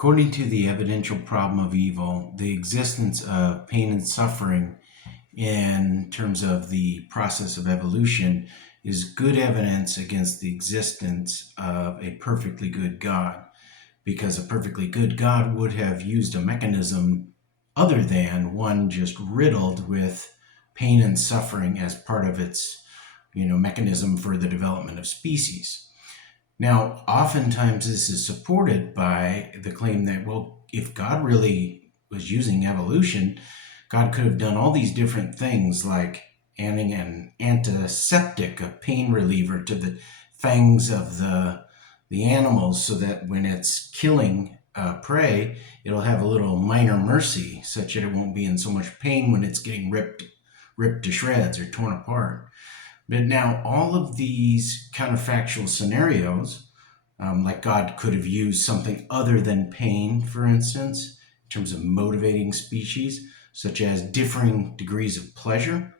According to the evidential problem of evil, the existence of pain and suffering in terms of the process of evolution is good evidence against the existence of a perfectly good God, because a perfectly good God would have used a mechanism other than one just riddled with pain and suffering as part of its mechanism for the development of species. Now, oftentimes this is supported by the claim that, well, if God really was using evolution, God could have done all these different things like adding an antiseptic, a pain reliever to the fangs of the animals so that when it's killing prey, it'll have a little minor mercy such that it won't be in so much pain when it's getting ripped to shreds or torn apart. But now all of these counterfactual scenarios, like God could have used something other than pain, for instance, in terms of motivating species, such as differing degrees of pleasure.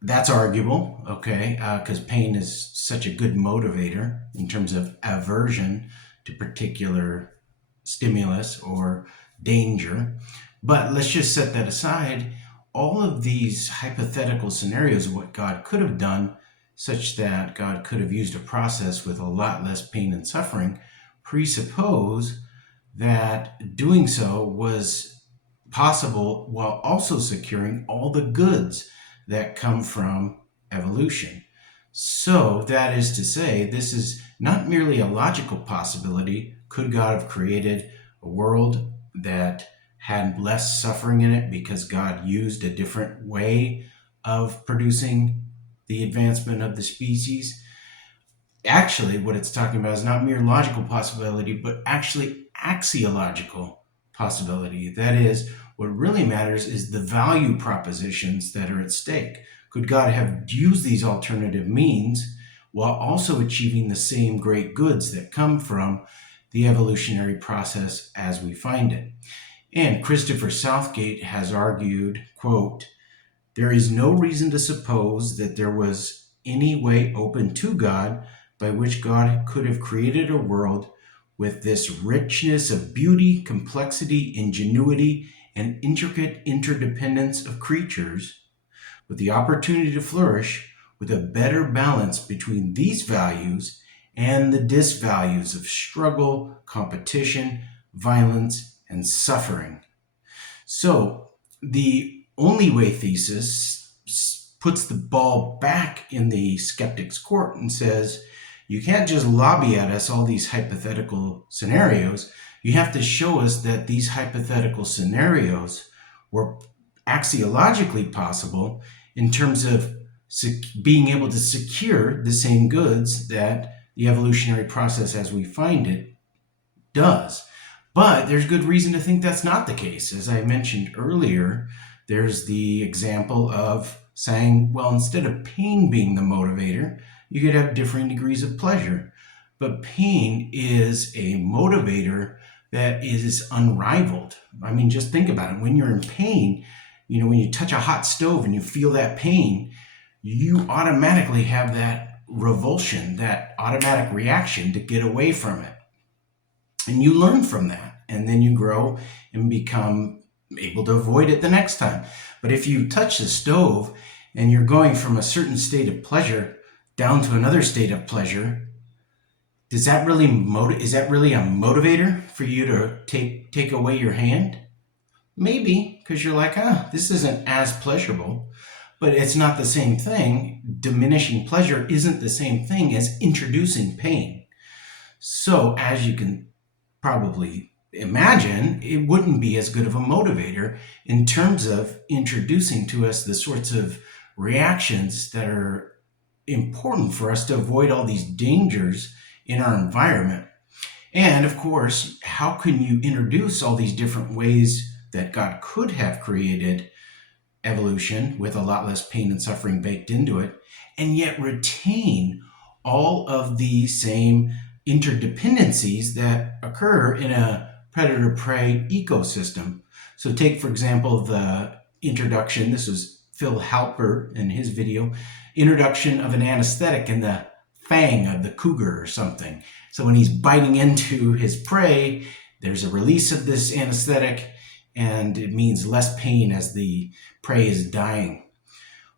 That's arguable, okay, because pain is such a good motivator in terms of aversion to particular stimulus or danger. But let's just set that aside. All of these hypothetical scenarios of what God could have done, such that God could have used a process with a lot less pain and suffering, presuppose that doing so was possible while also securing all the goods that come from evolution. So that is to say, this is not merely a logical possibility. Could God have created a world that had less suffering in it because God used a different way of producing the advancement of the species? Actually, what it's talking about is not mere logical possibility, but actually axiological possibility. That is, what really matters is the value propositions that are at stake. Could God have used these alternative means while also achieving the same great goods that come from the evolutionary process as we find it? And Christopher Southgate has argued, quote, "There is no reason to suppose that there was any way open to God by which God could have created a world with this richness of beauty, complexity, ingenuity, and intricate interdependence of creatures, with the opportunity to flourish with a better balance between these values and the disvalues of struggle, competition, violence, and suffering." So the only way thesis puts the ball back in the skeptic's court and says, you can't just lobby at us all these hypothetical scenarios. You have to show us that these hypothetical scenarios were axiologically possible in terms of being able to secure the same goods that the evolutionary process as we find it does. But there's good reason to think that's not the case. As I mentioned earlier, there's the example of saying, well, instead of pain being the motivator, you could have differing degrees of pleasure. But pain is a motivator that is unrivaled. I mean, just think about it. When you're in pain, when you touch a hot stove and you feel that pain, you automatically have that revulsion, that automatic reaction to get away from it. And you learn from that, and then you grow and become able to avoid it the next time. But if you touch the stove and you're going from a certain state of pleasure down to another state of pleasure, is that really a motivator for you to take away your hand? Maybe, because you're like, this isn't as pleasurable, but it's not the same thing. Diminishing pleasure isn't the same thing as introducing pain. So as you can probably imagine, it wouldn't be as good of a motivator in terms of introducing to us the sorts of reactions that are important for us to avoid all these dangers in our environment. And of course, how can you introduce all these different ways that God could have created evolution with a lot less pain and suffering baked into it, and yet retain all of the same interdependencies that occur in a predator-prey ecosystem? So take, for example, the introduction, this was Phil Halpert in his video, introduction of an anesthetic in the fang of the cougar or something. So when he's biting into his prey, there's a release of this anesthetic, and it means less pain as the prey is dying.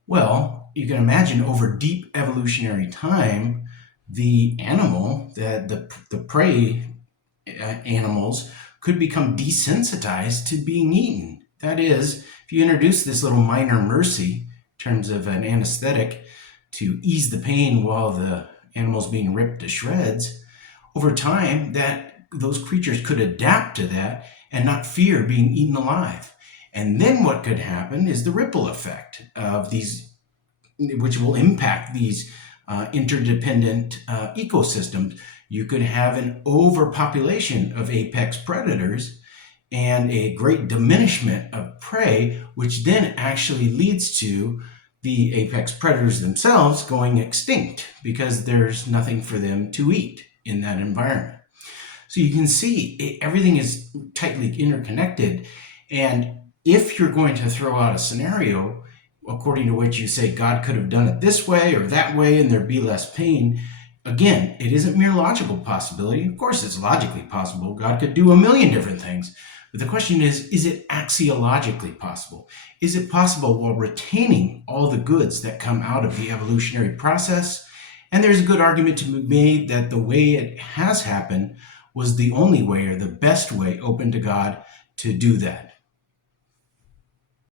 Well, you can imagine over deep evolutionary time, the animal, the prey animals could become desensitized to being eaten. That is, if you introduce this little minor mercy in terms of an anesthetic to ease the pain while the animal's being ripped to shreds, over time those creatures could adapt to that and not fear being eaten alive. And then what could happen is the ripple effect of these, which will impact these interdependent ecosystems. You could have an overpopulation of apex predators and a great diminishment of prey, which then actually leads to the apex predators themselves going extinct because there's nothing for them to eat in that environment. So you can see everything is tightly interconnected. And if you're going to throw out a scenario according to which you say God could have done it this way or that way and there'd be less pain, again, it isn't mere logical possibility. Of course, it's logically possible. God could do a million different things. But the question is it axiologically possible? Is it possible while retaining all the goods that come out of the evolutionary process? And there's a good argument to be made that the way it has happened was the only way or the best way open to God to do that.